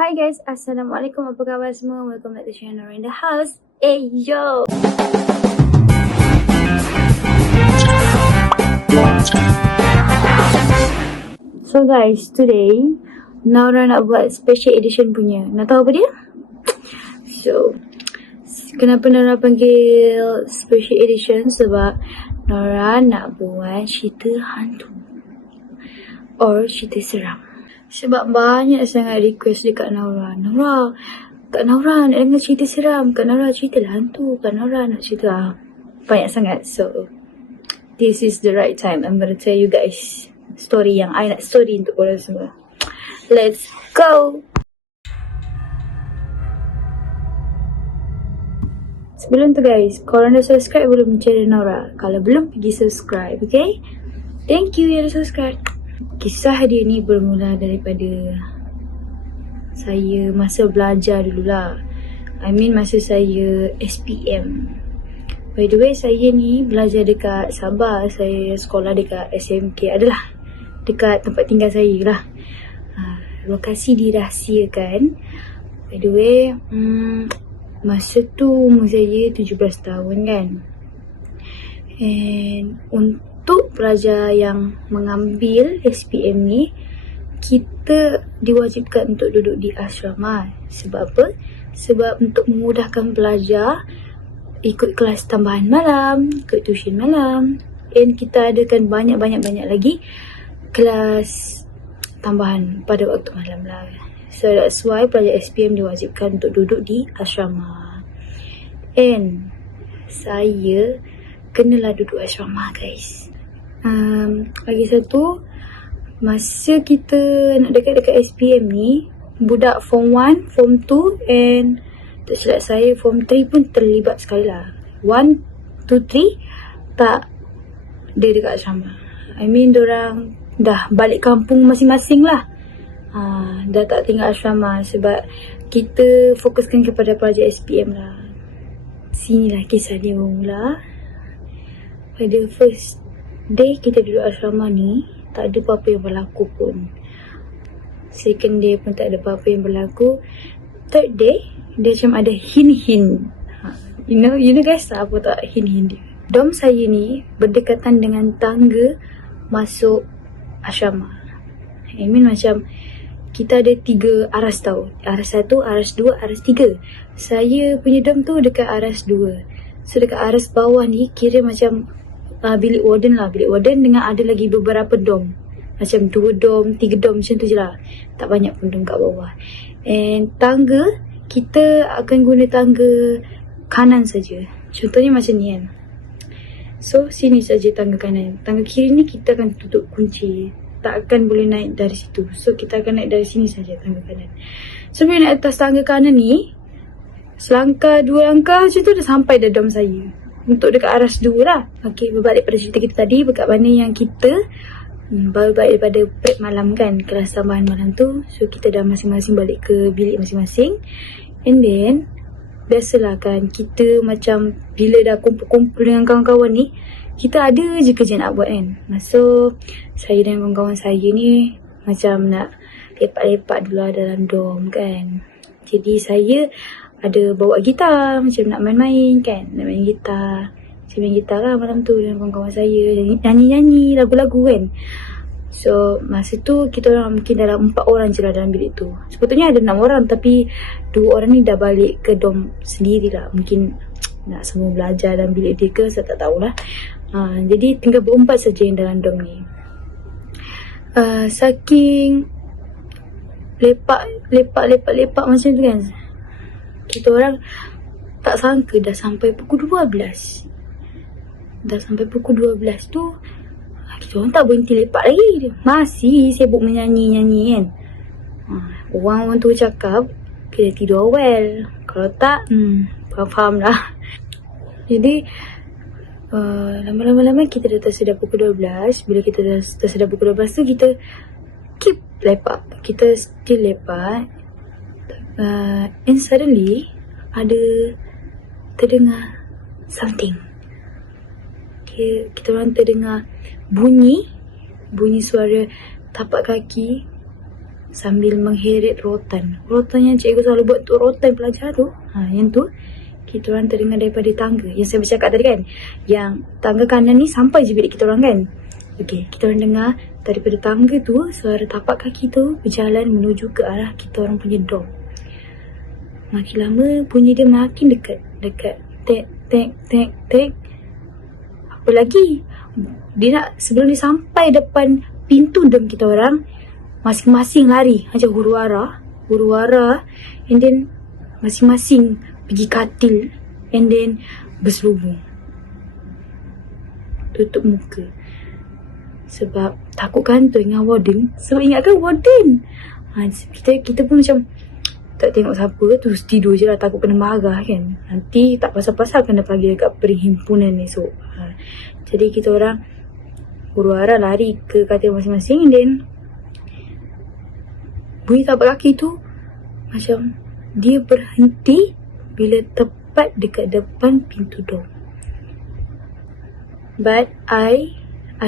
Hi guys, Assalamualaikum, apa khabar semua? Welcome back to channel in the house. Hey yo! So guys, today Naura nak buat special edition punya. Nak tahu apa dia? So, kenapa Naura panggil special edition? Sebab Naura nak buat cerita hantu or cerita seram. Sebab banyak sangat request dekat Naura. Kak Naura nak dengar cerita seram. Kak Naura cerita hantu. Kak Naura nak cerita banyak sangat. So, this is the right time. I'm gonna tell you guys story yang I nak story untuk korang semua. Let's go! Sebelum tu guys, korang dah subscribe belum channel Naura? Kalau belum, pergi subscribe, okay? Thank you yang dah subscribe. Kisah dia ni bermula daripada saya masa belajar dululah. Masa saya SPM. By the way, saya ni belajar dekat Sabah. Saya sekolah dekat SMK. Adalah dekat tempat tinggal saya lah. Lokasi dirahsiakan. By the way, masa tu umur saya 17 tahun kan. And untuk pelajar yang mengambil SPM ni, kita diwajibkan untuk duduk di asrama. Sebab apa? Sebab untuk memudahkan pelajar ikut kelas tambahan malam, ikut tuition malam. And kita adakan banyak lagi kelas tambahan pada waktu malam lah. So that's why pelajar SPM diwajibkan untuk duduk di asrama. And saya kenalah duduk asrama guys. Lagi satu, masa kita nak dekat-dekat SPM ni, budak form 1, form 2 and tak silap saya form 3 pun terlibat sekali lah. 1, 2, 3 tak dia dekat asrama. Diorang dah balik kampung masing-masing lah. Dah tak tinggal asrama sebab kita fokuskan kepada pelajar SPM lah. Sinilah kisah dia bermula. Pada first day kita duduk asrama ni, tak ada apa-apa yang berlaku pun. Second day pun tak ada apa-apa yang berlaku. Third day, dia macam ada hint-hint. You know guys, apa tak hint-hint dia? Dom saya ni berdekatan dengan tangga masuk asrama. Macam kita ada 3 aras tau. Aras 1, aras 2, aras 3. Saya punya dom tu dekat aras 2. So dekat aras bawah ni kira macam bilik warden lah. Bilik warden dengan ada lagi beberapa dom. Macam 2 dom, 3 dom macam tu je lah. Tak banyak pun dom kat bawah. And tangga, kita akan guna tangga kanan saja. Contohnya macam ni kan. So sini saja tangga kanan. Tangga kiri ni kita akan tutup kunci. Tak akan boleh naik dari situ. So kita akan naik dari sini saja tangga kanan. So bila naik atas tangga kanan ni, selangkah 2 langkah macam tu dah sampai dah dom saya. Untuk dekat aras 2 lah. Okay, berbalik pada cerita kita tadi. Dekat mana yang kita baru balik daripada prep malam kan. Kelas tambahan malam tu. So kita dah masing-masing balik ke bilik masing-masing. And then biasalah kan, kita macam bila dah kumpul-kumpul dengan kawan-kawan ni, kita ada je kerja nak buat kan. So saya dan kawan-kawan saya ni macam nak lepak-lepak dulu lah dalam dorm kan. Jadi saya ada bawa gitar, macam nak main-main kan. Nak main gitar. Saya main gitar lah malam tu dengan kawan-kawan saya. Nyanyi-nyanyi lagu-lagu kan. So masa tu kita orang mungkin dalam 4 orang je lah dalam bilik tu. Sepatutnya ada 6 orang tapi 2 orang ni dah balik ke dorm sendiri lah. Mungkin nak semua belajar dalam bilik dia ke, saya tak tahulah. Jadi tinggal berempat saja yang dalam dorm ni. Saking lepak macam tu kan, kita orang tak sangka dah sampai pukul 12. Dah sampai pukul 12 tu, kita orang tak berhenti lepak lagi. Masih sibuk menyanyi-nyanyi kan. Orang tu cakap kena tidur awal. Kalau tak, faham lah. Jadi lama-lama kita dah tersedar pukul 12. Bila kita dah tersedar pukul 12 tu, kita keep lepak. Kita still lepak. And suddenly ada terdengar something. Kita orang terdengar bunyi suara tapak kaki sambil mengheret rotan. Rotan yang cikgu selalu buat tu rotan pelajar tu. Yang tu kita orang terdengar daripada tangga. Yang saya bercakap tadi kan, yang tangga kanan ni sampai je bilik kita orang kan. Okey, kita orang dengar daripada tangga tu suara tapak kaki tu berjalan menuju ke arah kita orang punya dorm. Makin lama bunyi dia makin dekat. Tek tek tek tek. Apa lagi? Dia nak, sebelum dia sampai depan pintu dorm kita orang, masing-masing lari macam huru-hara, and then masing-masing pergi katil, and then berselubung, tutup muka sebab takut kantoi dengan warden. Sebab ingatkan warden, kita pun macam tak tengok siapa, terus tidur je lah, takut kena marah kan. Nanti tak pasal-pasal kena panggil kat perhimpunan esok. Jadi kita orang huru-hara lari ke katil masing-masing, and then bunyi tapak kaki tu macam dia berhenti bila tepat dekat depan pintu dorm. But I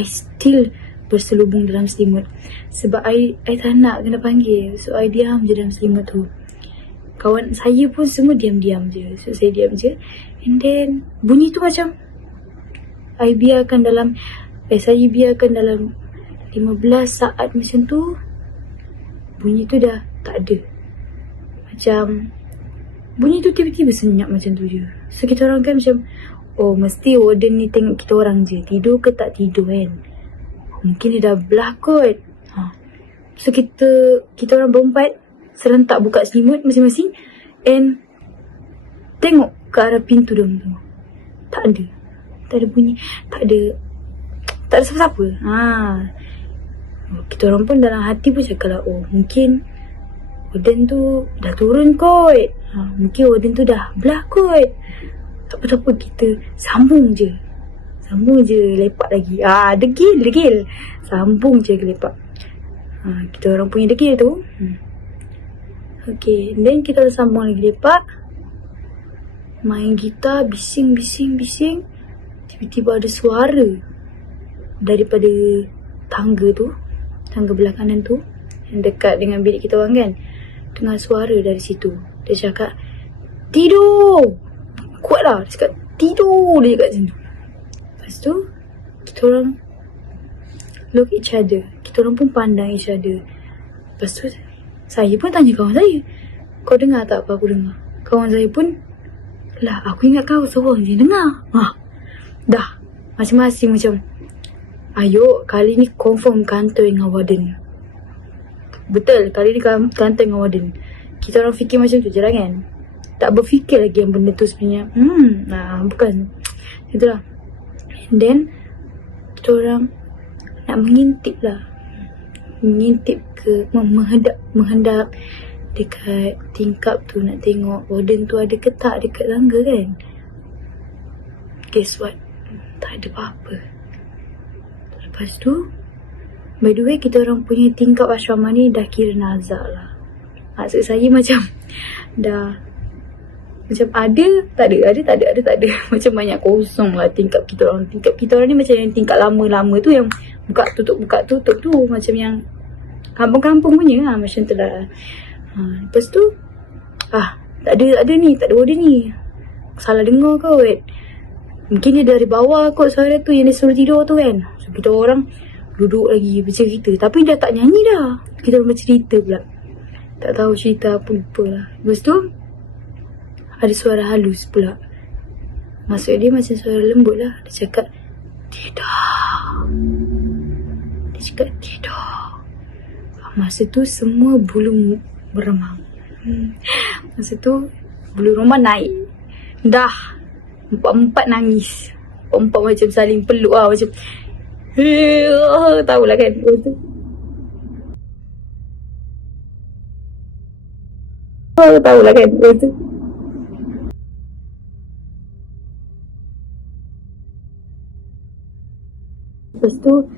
still berselubung dalam selimut. Sebab I tak nak kena panggil. So I diam je dalam selimut tu. Kawan saya pun semua diam-diam je. So saya diam je. And then bunyi tu macam saya biarkan dalam 15 saat macam tu. Bunyi tu dah tak ada. Macam bunyi tu tiba-tiba senyap macam tu je. So kita orang kan macam, oh mesti warden ni tengok kita orang je, tidur ke tak tidur kan. Mungkin dia dah belah kot. So kita orang berempat serentak buka selimut masing-masing and tengok ke arah pintu dorm tu. Tak ada bunyi, tak ada siapa-siapa. Kita orang pun dalam hati pun cakap lah, oh mungkin warden tu dah turun kot. Mungkin warden tu dah belah kot. Tak apa-apa, kita sambung je lepak lagi. Degil. Sambung je lepak. Kita orang punya degil tu. Okay, then kita orang sambung lagi lepak. Main gitar, bising. Tiba-tiba ada suara daripada tangga belah kanan tu, yang dekat dengan bilik kita orang kan. Dengar suara dari situ. Dia cakap, tidur. Kuat lah. Dia cakap, tidur dia kat situ. Lepas tu, kita orang look each other. Kita orang pun pandang each other. Lepas tu, saya pun tanya kawan saya, kau dengar tak apa aku dengar? Kawan saya pun, lah aku ingat kau seorang je dengar. Dah. Masing-masing macam, ayo, kali ni confirm kantoi dengan warden. Betul, kali ni kantoi dengan warden. Kita orang fikir macam tu je lah kan. Tak berfikir lagi yang benda tu sebenarnya. Bukan. Itulah. And then, kita orang nak mengintip lah. Mengintip ke, menghendap dekat tingkap tu, nak tengok warden tu ada ke tak dekat tangga kan. Guess what? Tak ada apa-apa. Lepas tu, by the way, kita orang punya tingkap asrama ni dah kira nazak lah. Maksud saya macam dah, macam ada, tak ada. Macam banyak kosong lah tingkap kita orang. Tingkap kita orang ni macam yang tingkap lama-lama tu, yang buka tutup tu. Macam yang kampung-kampung punya lah, macam tu lah. Lepas tu, tak ada warden ni. Salah dengar kot. Mungkin dia dari bawah kot suara tu, yang dia suruh tidur tu kan. So kita orang duduk lagi bercerita. Tapi dah tak nyanyi dah. Kita orang bercerita pula. Tak tahu cerita apa-apa lah. Lepas tu, ada suara halus pula. Maksud dia macam suara lembut lah. Dia cakap, tidur. Masa tu semua bulu meremang. Masa tu bulu remang naik. Dah. Empat-empat nangis. Empat macam saling peluk lah. Macam, tahulah kan. Tahulah kan. Lepas tu,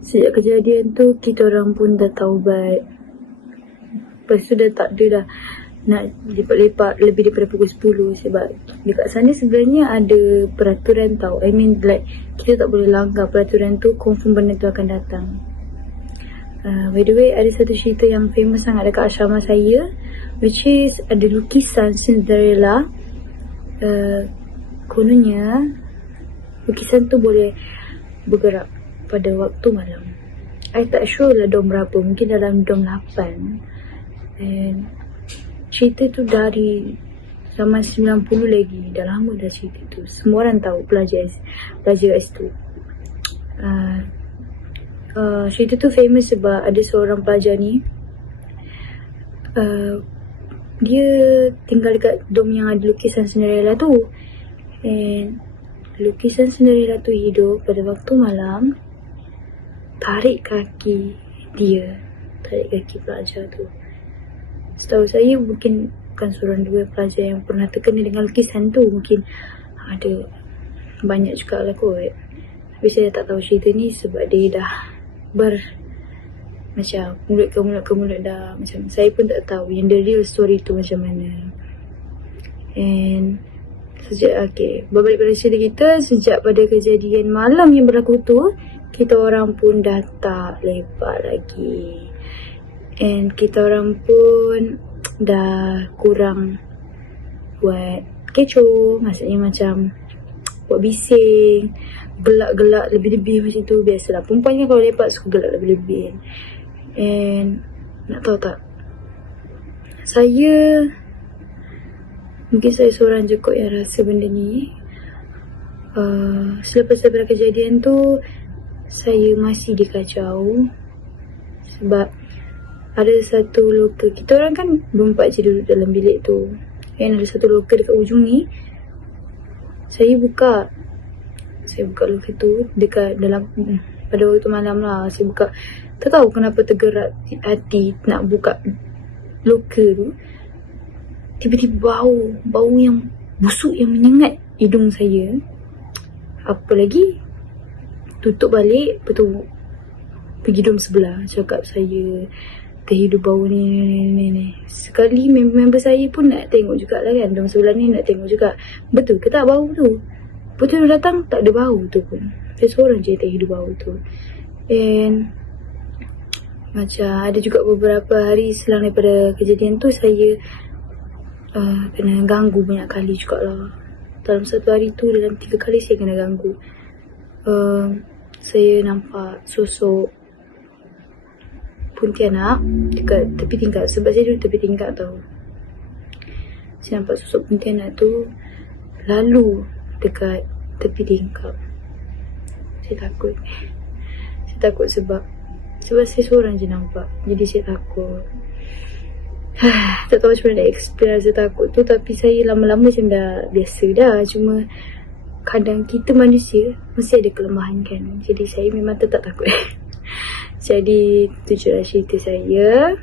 sejak kejadian tu, kita orang pun dah taubat. Lepas tu dah tak ada dah nak lepak-lepak lebih daripada pukul 10. Sebab dekat sana sebenarnya ada peraturan tau. I mean like, kita tak boleh langgar peraturan tu, confirm benda tu akan datang. By the way, ada satu cerita yang famous sangat dekat asrama saya, which is ada lukisan Cinderella. Kononnya lukisan tu boleh bergerak pada waktu malam. I tak sure lah dom berapa, mungkin dalam dom 8. And cerita tu dari zaman 90 lagi, dah lama dah cerita tu. Semua orang tahu, pelajar kat situ. Cerita tu famous sebab ada seorang pelajar ni, dia tinggal dekat dom yang ada lukisan Cinderella tu. And lukisan Cinderella tu hidup pada waktu malam, tarik kaki pelajar tu. Setahu saya mungkin bukan seorang dua pelajar yang pernah terkena dengan lukisan tu. Mungkin ada banyak juga lah kot. Tapi saya tak tahu cerita ni sebab dia dah macam mulut ke mulut dah. Macam saya pun tak tahu yang the real story tu macam mana. And berbalik pada cerita kita, sejak pada kejadian malam yang berlaku tu, kita orang pun dah tak lepak lagi. And kita orang pun dah kurang buat kecoh. Maksudnya macam buat bising, gelak-gelak lebih-lebih macam tu. Biasalah perempuan kan kalau lepak suka gelak lebih-lebih. And nak tahu tak, mungkin saya seorang je kot yang rasa benda ni. Selepas daripada kejadian tu, saya masih dikacau. Sebab ada satu loker, kita orang kan berempat je duduk dalam bilik tu. Dan ada satu loker dekat ujung ni. Saya buka loker tu dekat dalam, pada waktu malam lah. Saya buka, tak tahu kenapa tergerak hati nak buka loker tu. Tiba-tiba bau yang busuk yang menyengat hidung saya. Apa lagi, tutup balik, lepas tu pergi dom sebelah, cakap saya terhidu bau ni. Sekali member saya pun nak tengok jugalah kan, dom sebelah ni nak tengok juga betul ke tak bau tu. Betul datang tak ada bau tu pun. Saya seorang je terhidu bau tu. And macam ada juga beberapa hari selang daripada kejadian tu, saya kena ganggu banyak kali jugalah. Dalam satu hari tu, dalam 3 kali saya kena ganggu. Saya nampak sosok Pontianak dekat tepi tingkap. Sebab saya duduk tepi tingkap tau. Saya nampak sosok Pontianak tu lalu dekat tepi tingkap. Saya takut. Saya takut sebab saya seorang je nampak. Jadi saya takut. Tak tahu macam mana nak explain rasa takut tu. Tapi saya lama-lama macam dah biasa dah. Cuma kadang kita manusia mesti ada kelemahan kan. Jadi saya memang tetap takut. Jadi tu je lah cerita saya.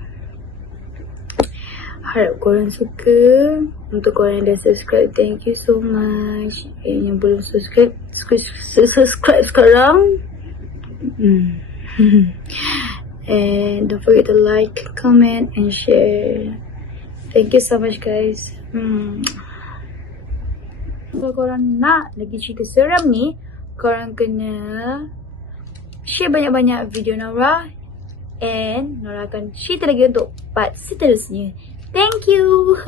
Harap korang suka. Untuk korang yang dah subscribe, thank you so much. Yang belum subscribe sekarang. And don't forget to like, comment and share. Thank you so much guys. Kalau korang nak lagi cerita seram ni, korang kena share banyak-banyak video Nora. And Nora akan cerita lagi untuk part seterusnya. Thank you.